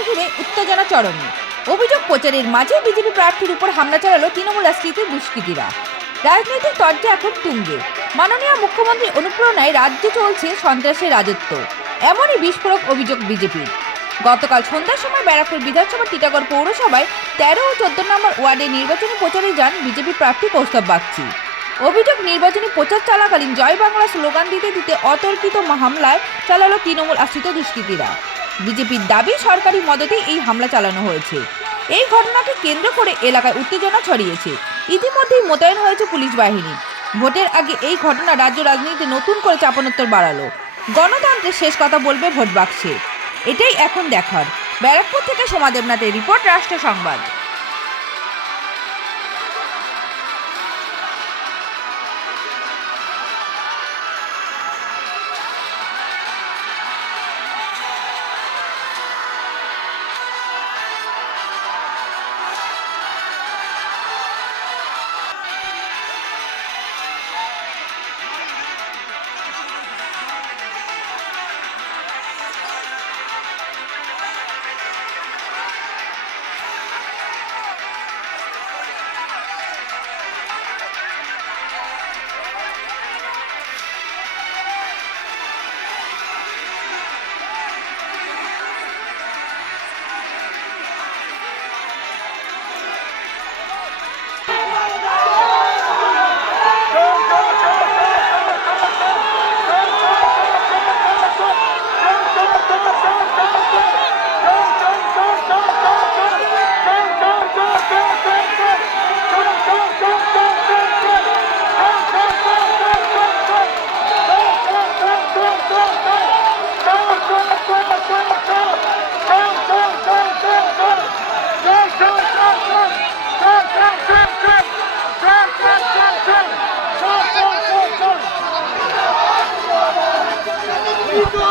হামলার ঘিরে উত্তেজনা চরমে। অভিযোগ প্রচারের মাঝে বিজেপি প্রার্থীর উপর হামলা চালালো তৃণমূল আশ্রিত দুষ্কৃতীরা। রাজনৈতিক তর্জা এখন তুঙ্গে। মাননীয় মুখ্যমন্ত্রীর অনুপ্রেরণায় রাজ্যে চলছে সন্ত্রাসের রাজত্ব, এমনই বিস্ফোরক অভিযোগ বিজেপির। গতকাল সন্ধ্যার সময় ব্যারাকপুর বিধানসভা টিটাগড় পৌরসভায় 13 ও 14 নম্বর ওয়ার্ডে নির্বাচনী প্রচারে যান বিজেপি প্রার্থী কৌস্তব বাগচি। অভিযোগ, নির্বাচনী প্রচার চলাকালীন জয় বাংলা স্লোগান দিতে দিতে অতর্কিত হামলায় চালালো তৃণমূল আশ্রিত দুষ্কৃতীরা। বিজেপির দাবি, সরকারি মদতে এই হামলা চালানো হয়েছে। এই ঘটনাকে কেন্দ্র করে এলাকায় উত্তেজনা ছড়িয়েছে। ইতিমধ্যেই মোতায়েন হয়েছে পুলিশ বাহিনী। ভোটের আগে এই ঘটনা রাজ্য রাজনীতিতে নতুন করে চাপানোত্তর বাড়ালো। গণতন্ত্রের শেষ কথা বলবে ভোট বাক্সে, এটাই এখন দেখার। ব্যারাকপুর থেকে সোমা দেবনাথের রিপোর্ট, রাষ্ট্র সংবাদ। Vitor!